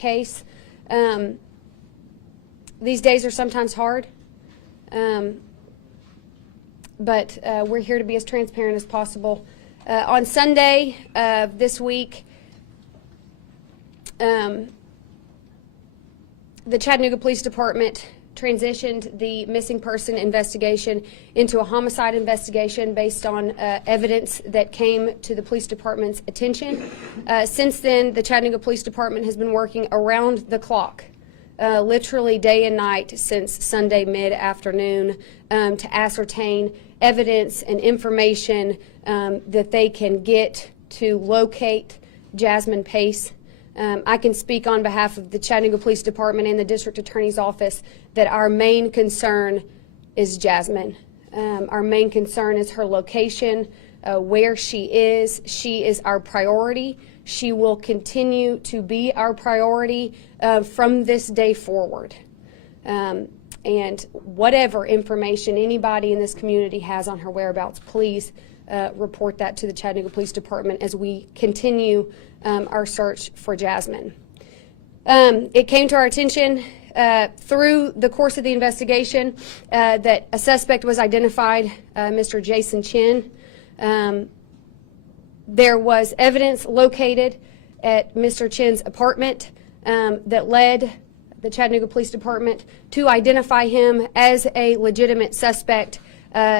case. These days are sometimes hard, but we're here to be as transparent as possible. On Sunday of this week, the Chattanooga Police Department transitioned the missing person investigation into a homicide investigation based on evidence that came to the police department's attention. Since then, the Chattanooga Police Department has been working around the clock, literally day and night since Sunday mid-afternoon, to ascertain evidence and information that they can get to locate Jasmine Pace. I can speak on behalf of the Chattanooga Police Department and the District Attorney's Office that our main concern is Jasmine. Our main concern is her location, where she is. She is our priority. She will continue to be our priority from this day forward. And whatever information anybody in this community has on her whereabouts, please report that to the Chattanooga Police Department as we continue our search for Jasmine. It came to our attention through the course of the investigation that a suspect was identified, Mr. Jason Chin. There was evidence located at Mr. Chin's apartment that led the Chattanooga Police Department to identify him as a legitimate suspect.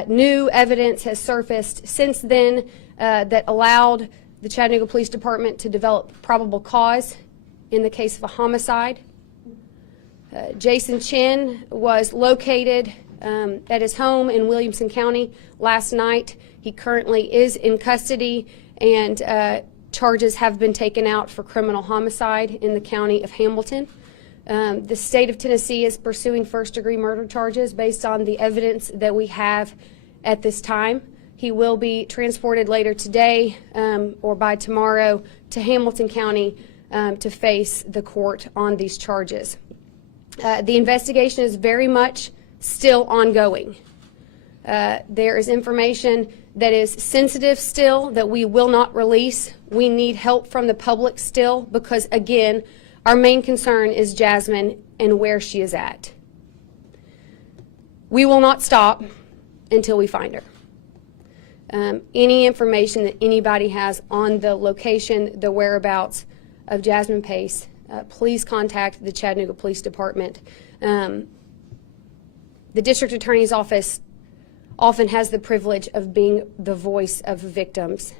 New evidence has surfaced since then that allowed the Chattanooga Police Department to develop probable cause in the case of a homicide. Jason Chin was located at his home in Williamson County last night. He currently is in custody, and charges have been taken out for criminal homicide in the county of Hamilton. The state of Tennessee is pursuing first-degree murder charges based on the evidence that we have at this time. He will be transported later today or by tomorrow to Hamilton County to face the court on these charges. The investigation is very much still ongoing. There is information that is sensitive still that we will not release. We need help from the public still because, again, our main concern is Jasmine and where she is at. We will not stop until we find her. Any information that anybody has on the location, the whereabouts of Jasmine Pace, please contact the Chattanooga Police Department. The District Attorney's Office often has the privilege of being the voice of victims.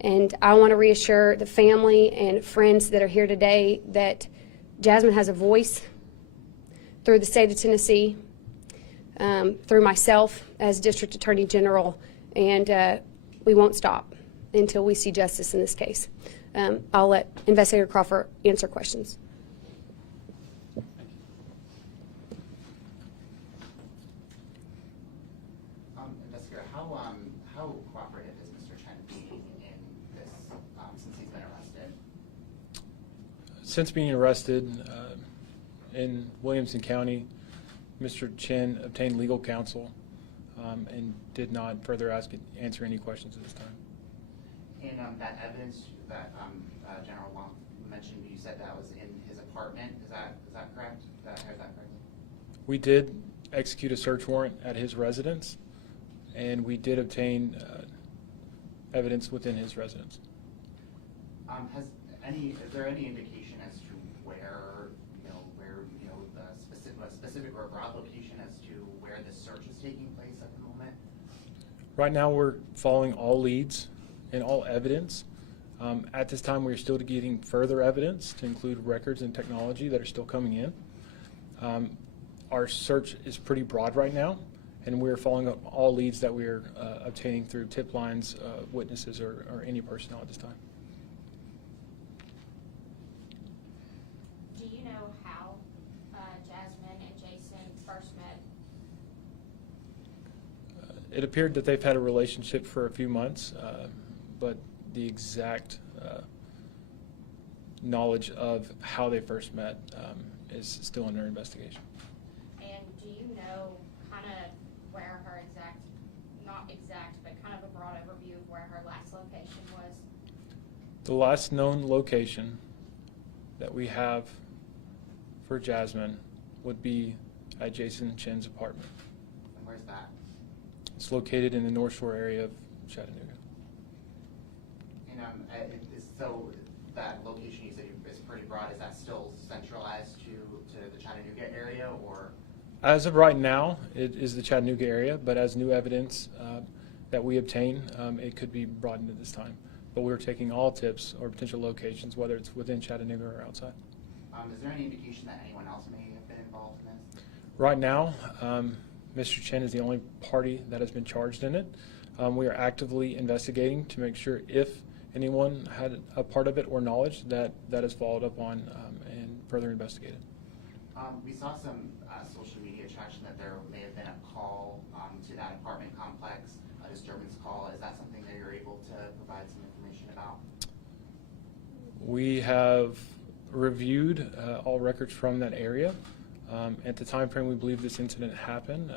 And I want to reassure the family and friends that are here today that Jasmine has a voice through the state of Tennessee, through myself as District Attorney General, and we won't stop until we see justice in this case. I'll let Investigator Crawford answer questions. Investigator, how cooperative is Mr. Chen being in this since he's been arrested? Since being arrested in Williamson County, Mr. Chen obtained legal counsel and did not further answer any questions at this time. And that evidence that General Wong mentioned, you said that was in his apartment. Is that correct? Did I hear that correctly? We did execute a search warrant at his residence, and we did obtain evidence within his residence. Is there any indication as to where the specific or broad location as to where the search is taking place at the moment? Right now, we're following all leads and all evidence. At this time, we're still getting further evidence to include records and technology that are still coming in. Our search is pretty broad right now, and we're following up all leads that we're obtaining through tip lines, witnesses, or any personnel at this time. Do you know how Jasmine and Jason first met? It appeared that they've had a relationship for a few months, but the exact knowledge of how they first met is still under investigation. And do you know kind of where her not exact, but kind of a broad overview of where her last location was? The last known location that we have for Jasmine would be at Jason Chin's apartment. And where's that? It's located in the North Shore area of Chattanooga. And so that location you said is pretty broad. Is that still centralized to the Chattanooga area, or? As of right now, it is the Chattanooga area, but as new evidence that we obtain, it could be broadened at this time. But we're taking all tips or potential locations, whether it's within Chattanooga or outside. Is there any indication that anyone else may have been involved in this? Right now, Mr. Chin is the only party that has been charged in it. We are actively investigating to make sure if anyone had a part of it or knowledge that is followed up on and further investigated. We saw some social media traction that there may have been a call to that apartment complex, a disturbance call. Is that something that you're able to provide some information about? We have reviewed all records from that area. At the time frame we believe this incident happened,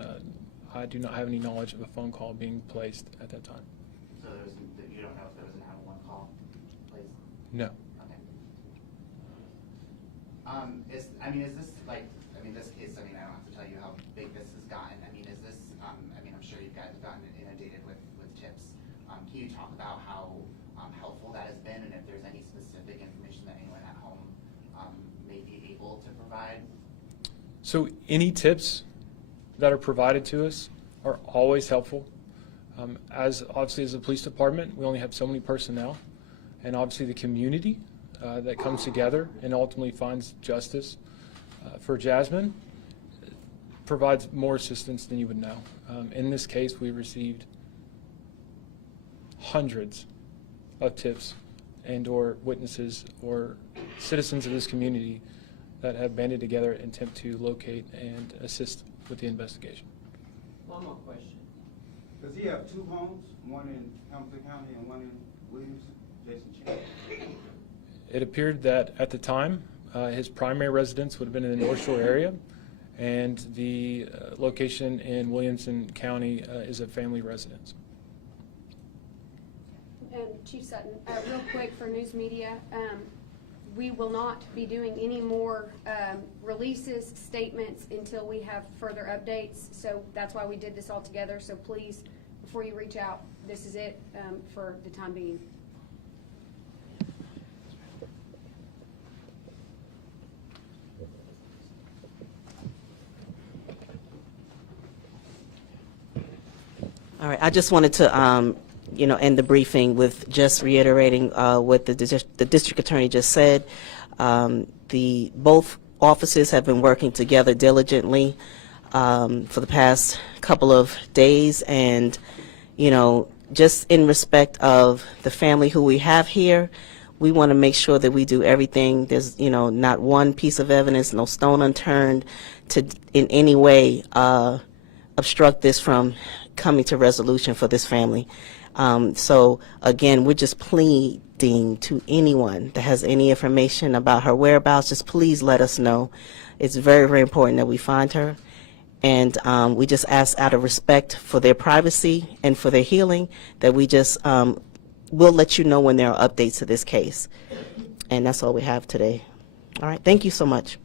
I do not have any knowledge of a phone call being placed at that time. So you don't know if there was a 911 call placed? No. Okay. Is this like, this case, I don't have to tell you how big this has gotten. Is this, I'm sure you guys have gotten inundated with tips. Can you talk about how helpful that has been, and if there's any specific information that anyone at home may be able to provide? So any tips that are provided to us are always helpful. Obviously as a police department, we only have so many personnel, and obviously the community that comes together and ultimately finds justice for Jasmine provides more assistance than you would know. In this case, we received hundreds of tips and or witnesses or citizens of this community that have banded together in attempt to locate and assist with the investigation. One more question. Does he have two homes, one in Hamilton County and one in Williamson, Jason Chin? It appeared that at the time, his primary residence would have been in the North Shore area, and the location in Williamson County is a family residence. And Chief Sutton, real quick for news media, we will not be doing any more releases, statements until we have further updates. So that's why we did this all together. So please, before you reach out, this is it for the time being. All right, I just wanted to, end the briefing with just reiterating what the district attorney just said. Both offices have been working together diligently for the past couple of days, and just in respect of the family who we have here, we want to make sure that we do everything. There's not one piece of evidence, no stone unturned to in any way obstruct this from coming to resolution for this family. So again, we're just pleading to anyone that has any information about her whereabouts, just please let us know. It's very, very important that we find her. And we just ask out of respect for their privacy and for their healing that we just, we'll let you know when there are updates to this case. And that's all we have today. All right, thank you so much.